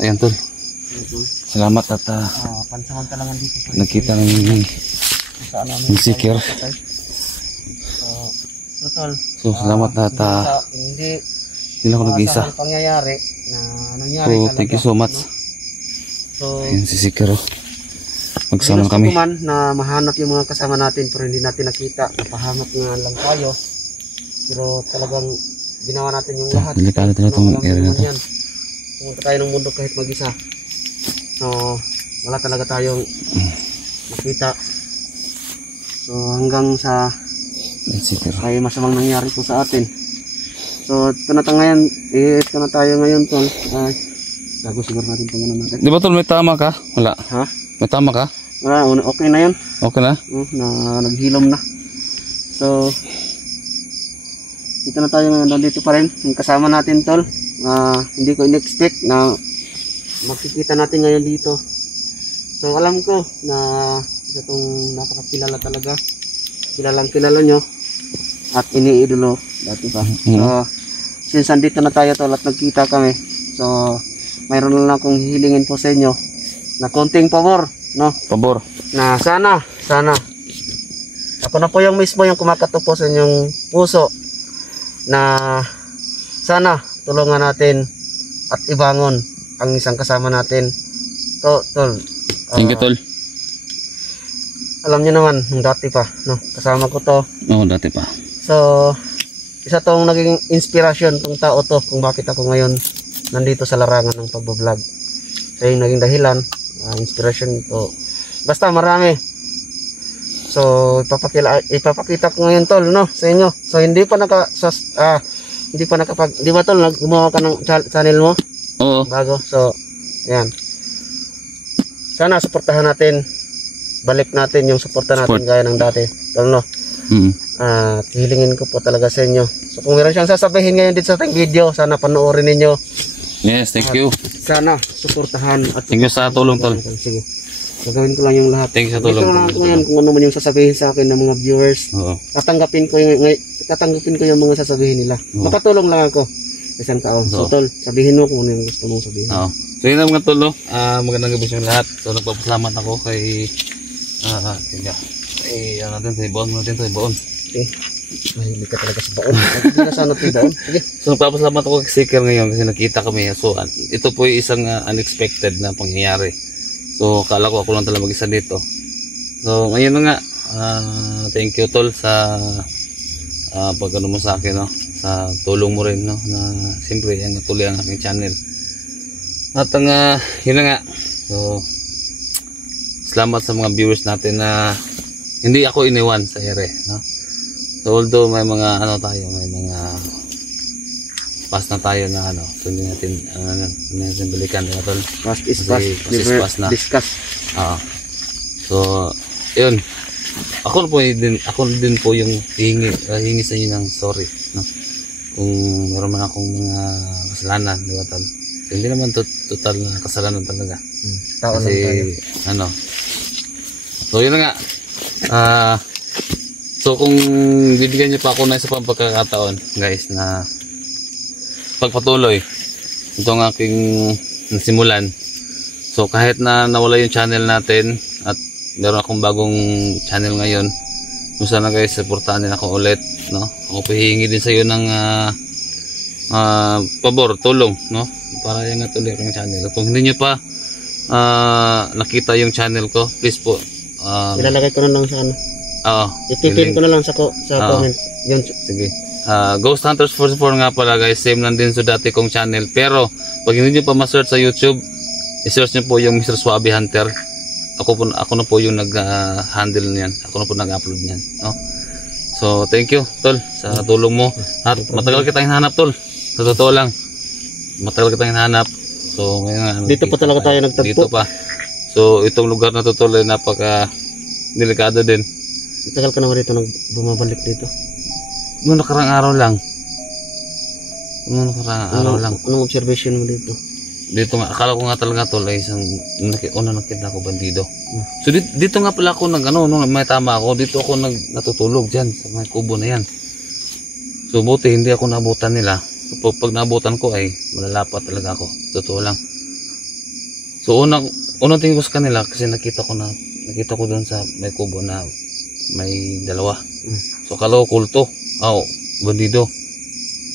Ayan tol. Salamat at pansamantalang dito po. nakita ng seeker. Tol. So salamat at hindi ako nag-isa. Pangyayari na nangyari So thank you so much. So Ayan si seeker. Magsama kami. Man na mahanap yung mga kasama natin pero hindi natin nakita. Napahanap nga lang tayo. Pero talagang ginawa natin yung lahat. Delikado talaga itong area na to. Pumunta tayo ng mundo kahit mag-isa. So wala talaga tayong makita. So hanggang sa ay masamang nangyari po sa atin. So ito na tayo ngayon tol. Ay, bago siguro natin tingnan natin. Di ba tol may tama ka? Wala. Ha? May tama ka? Wala, okay na yan. Okay na? Na naghilom na. So dito na tayo ngayon. Nandito pa rin yung kasama natin tol. Hindi ko in-expect na makikita natin ngayon dito. So alam ko na itong napakakilala talaga. Kilalang kilala nyo at iniidolo dati pa. So since andito na tayo tol at nagkita kami, so mayroon lang akong hihilingin po sa inyo na konting pabor, no? Pabor. Na sana ako na po yung mismo yung kumakato po sa inyong puso na sana tulungan natin at ibangon ang isang kasama natin. Tol. Thank you tol. Alam niyo naman, nung dati pa, no? Kasama ko to. Oo, dati pa. So, isa tong naging inspirasyon tong tao to kung bakit ako ngayon nandito sa larangan ng pagbablog. So, yung naging dahilan, inspirasyon to. Basta marami. So, ipapakita ko ngayon tol, no? Sa inyo. So, hindi pa di ba tol, gumawa ka ng channel mo? Oo. Bago. So, ayan. Sana suportahan natin. Balik natin yung suporta natin gaya ng dati. Tol, no? Hilingin ko po talaga sa inyo. So kung meron siyang sasabihin ngayon dito sa ating video, sana panoorin ninyo. Yes, thank you. Sana suportahan at Thank you sa tulong tol. Sige. Gagawin ko lang yung lahat. Thank you sa tulong. Ito lang ngayon kung ano man yung sasabihin sa akin ng mga viewers. Oo. Tatanggapin ko yung mga sasabihin nila. Makatulong lang ako. Isang taon. So tol, sabihin mo kung ano yung gusto mong sabihin. Oo. So yun ang mga tol, no? Magandang gabi sa lahat. So nagpapasalamat ako kay ano natin, sa ibaon natin, sa ibaon. Okay. Mahilig ka talaga sa baon. Hindi na sana ito yung baon. Sige. So nagpapasalamat ako kay seeker ngayon kasi nakita kami. So ito po yung isang unexpected na pangyayari. So kala ko ako lang talaga mag-isa dito. So ngayon na nga, thank you tol sa pag-ano mo sa akin, no? Sa tulong mo rin, no? Na siyempre yan natuloy ang aking channel. At yun na nga. So salamat sa mga viewers natin na hindi ako iniwan sa ere, no? So although may mga may mga pass na tayo na so hindi natin balikan na tol. Past is past, na. Discuss. So yun. Ako din po yung hingi sa inyo ng sorry, no? Kung meron man akong mga kasalanan, di ba tol? So, hindi naman total na kasalanan talaga. Tao kasi lang tayo. So yun na nga. So kung bibigyan niyo pa ako ng isa pang pagkakataon, guys, na pagpatuloy itong aking nasimulan. So kahit na nawala yung channel natin at meron akong bagong channel ngayon, kung sana guys, supportahan din ako ulit, no? Ako pahihingi din sa iyo ng pabor, tulong, no? Para yung tuloy ang channel. Kung hindi niyo pa nakita yung channel ko, please po ilalagay ko na lang sa ipipin ko na lang sa comment yun. Sige. Ghost Hunters 44 nga pala guys, same lang din sa dati kong channel, pero pag hindi nyo pa ma-search sa YouTube, i-search nyo po yung Mr. Suave Hunter. Ako na po yung nag-handle niyan. Ako na po nag-upload niyan, no? So thank you tol sa tulong mo. At matagal kitang hinahanap tol, sa totoo lang, matagal kitang hinahanap. So ngayon dito pa talaga tayo nagtagpo. Dito pa. So itong lugar na to tol ay napaka delikado din. Tagal ka na ba dito bumabalik dito? Noong nakarang araw lang. Nung nakarang araw lang. Anong observation mo dito? Dito nga, akala ko nga talaga tol ay isang nakita ko bandido. So dito nga pala ako nung may tama ako, dito ako natutulog dyan sa may kubo na yan. So buti hindi ako nabutan nila. So, pag nabutan ko ay malalapat talaga ako. Totoo lang. So unang tingin ko sa kanila kasi nakita ko doon sa may kubo na may dalawa. So akala ko kulto. Bandido.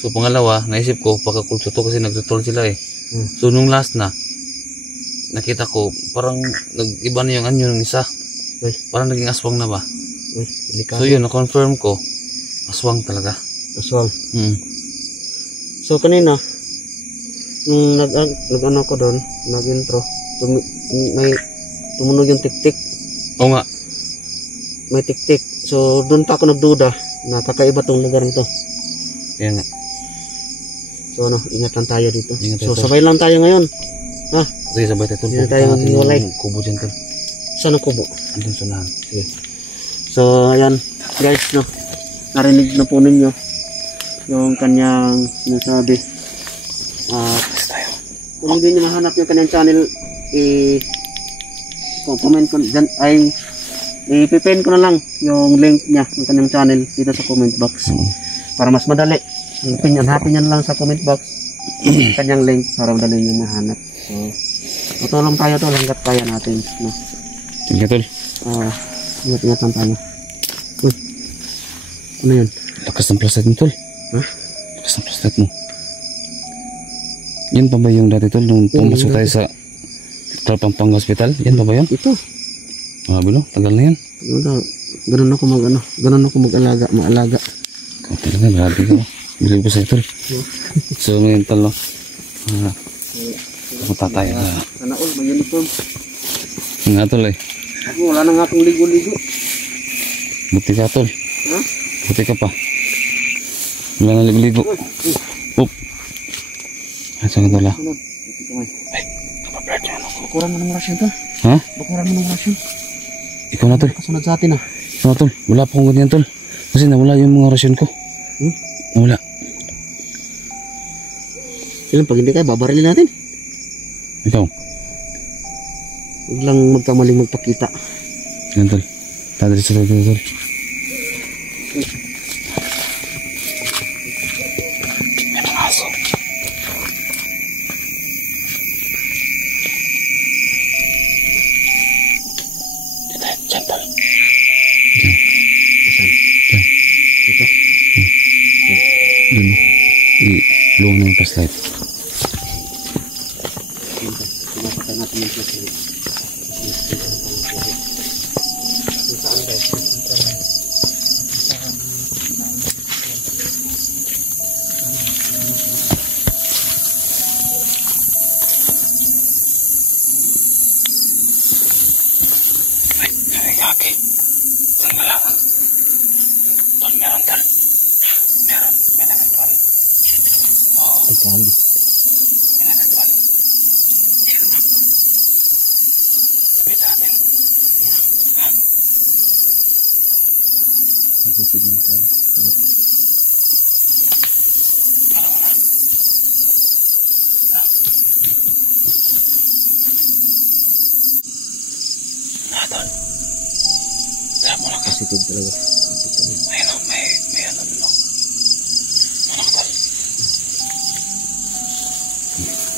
So pangalawa, naisip ko pagkakulto to kasi nagtutol sila eh. So nung last na, nakita ko parang nag-iba na yung anyo ng isa. Parang naging aswang na ba? So yun, na-confirm ko, aswang talaga. Aswang. So kanina, nung nag-ano ko doon, nag-intro, may tumunog yung tik-tik. Oo nga. May tik-tik. So doon pa ako nagduda na kakaiba tong lugar nito. Yan nga. So ingat lang tayo dito. So tayo. sabay lang tayo ngayon. Ha? Sige, sabay tayo. Hindi tayo maghiwalay. Kubo dyan tol. Saan ang kubo? Andun sa unahan. Okay. So ayan guys, no. Narinig na po ninyo yung kanyang sinasabi. Kung hindi nyo mahanap yung kanyang channel, comment ko dyan, ay ipipin ko na lang yung link niya ng kanyang channel dito sa comment box para mas madali. Hanapin nyo na lang sa comment box kanyang link para madali nyo mahanap. So tutulong tayo to hanggat kaya natin, no? Sige tol. Ingat lang tayo. Ano yun? Lakas ng flashlight mo tol. Lakas ng flashlight mo. Yan pa ba yung dati tol nung pumasok tayo sa Pampanga Hospital? Yan pa ba yun? Ito. Bilo, tagal na yan. Ganun ako mag-alaga. Ikaw talaga, grabe ka. Bilib ko sa'yo tol. So ngayon tol, no? Pupunta tayo na. Sana all, may uniform. Nga tol eh. Ako, wala na nga akong ligo-ligo. Buti ka tol. Ha? Buti ka pa. Wala na ligo-ligo. Oop. Saan ka tol ah? Ay, kapabrad yan ako. Bakuran mo ng rasyon to. Ha? Bakuran mo ng rasyon. Ikaw na tol. Kasunod sa atin ah. Ikaw na tol. Wala pa akong ganyan tol. Kasi nawala yung mga rasyon ko. Nawala. Ilan pag hindi kayo, babarilin natin. Ikaw. Huwag lang magkamaling magpakita. Yan tol. Tadali sa tol. May mga aso. Diyan tol. Diyan. Saan? Diyan. Ito. Doon mo. Luwang na yung flashlight. Pinapatay natin yung flashlight. Saan ba? Ay, kaki. Saan ka lang? Tol, meron tol. Meron. May nagatuan. Oo. Ay, kami. May nagatuan. Lapit natin. Ha? Sige na tayo. Parang na. Tol. Tara mo lang ka. Positive talaga. Ayun o, may ano dun o. Ano ka tol? Ayun o.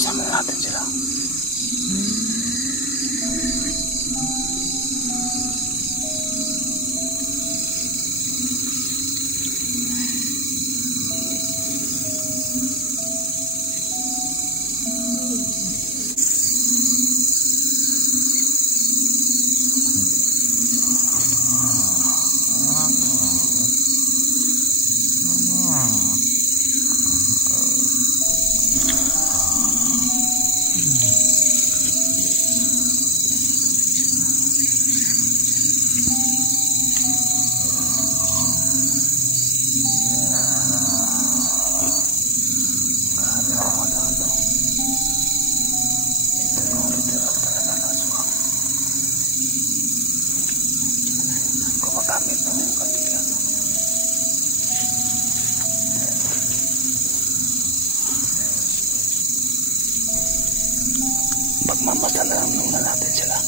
Kasama natin sila. Gumagamit ng kandila. Magmamasdan na lang muna natin sila.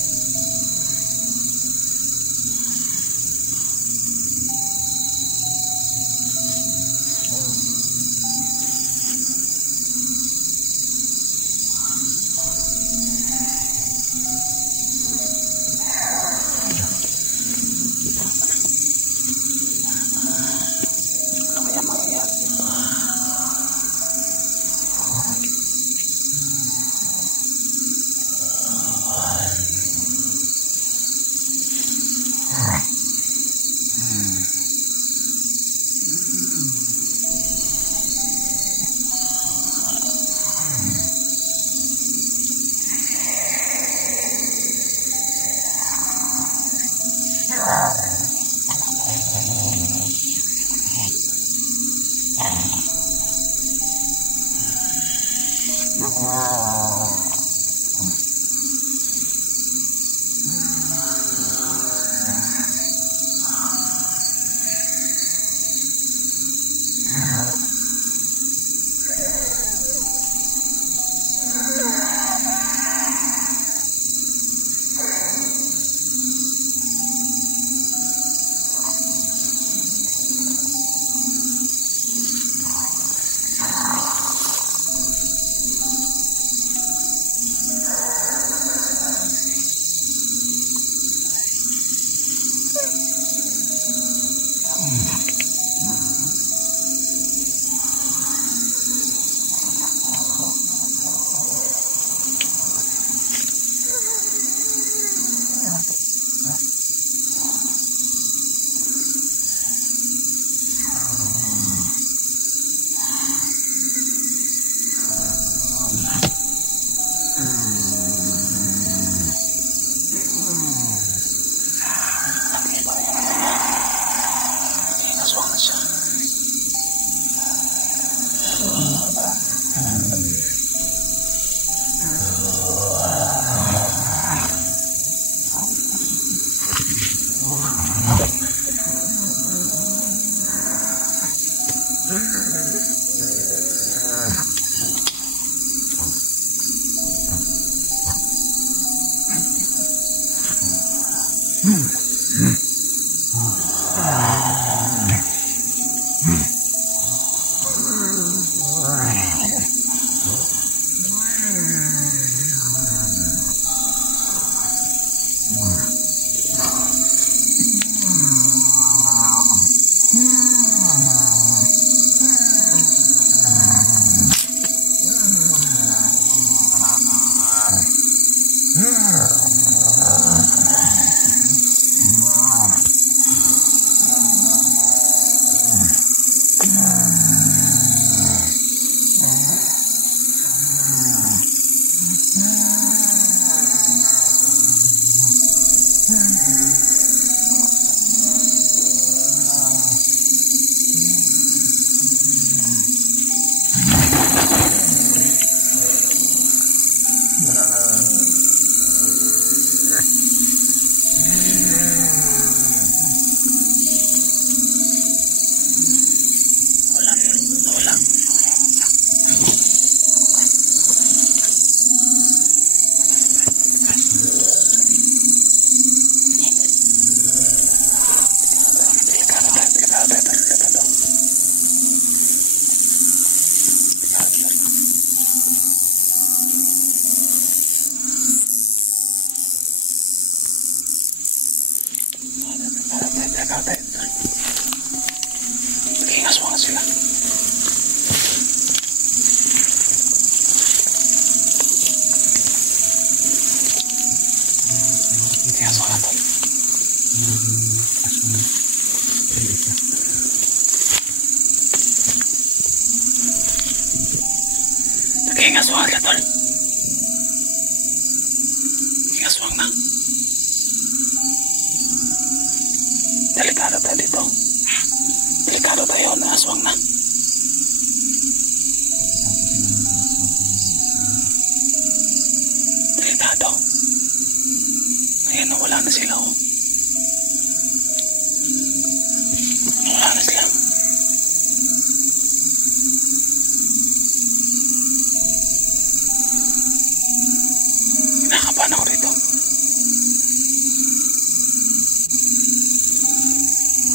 aswang na tol. Aswang. Naging aswang na tol. Naging aswang na. Delikado tayo dito. Delikado tayo na aswang na. Delikado. Ayan, nawala na sila oh. Nawala na sila. Nakakabahan ako dito.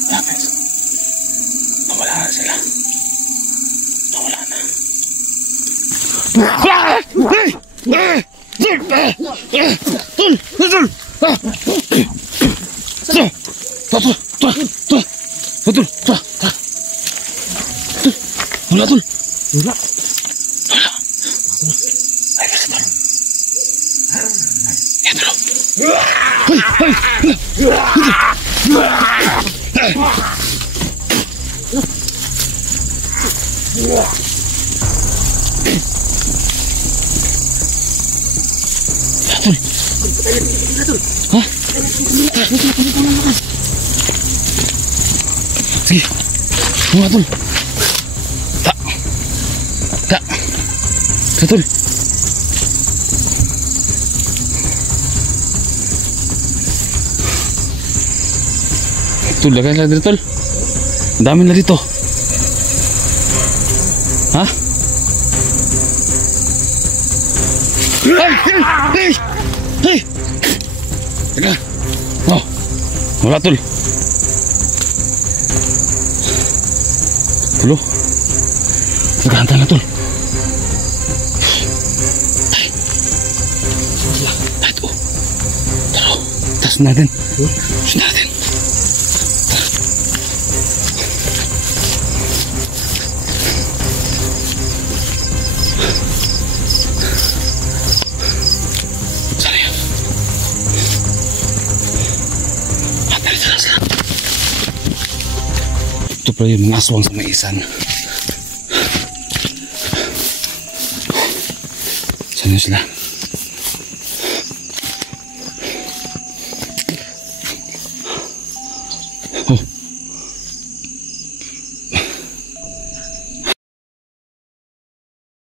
Wala guys. Nawala na sila. Nawala na. Wala tol. Wala. Wala. Ay, kasi tol. Yan tol. Hah? Sige. Mga tol. Tak. Tak. Tol. Tol, lagay lang dito tol. Ang dami na dito. Ha? Hey! Hey! Teka. Oh. Wala tol. Tulo. Nagahantay na tol. Ay. Ay, ito. Taro. Tas natin. Tas natin. Ito pala yung mga aswang sa maisan. Saan yun sila? Oh.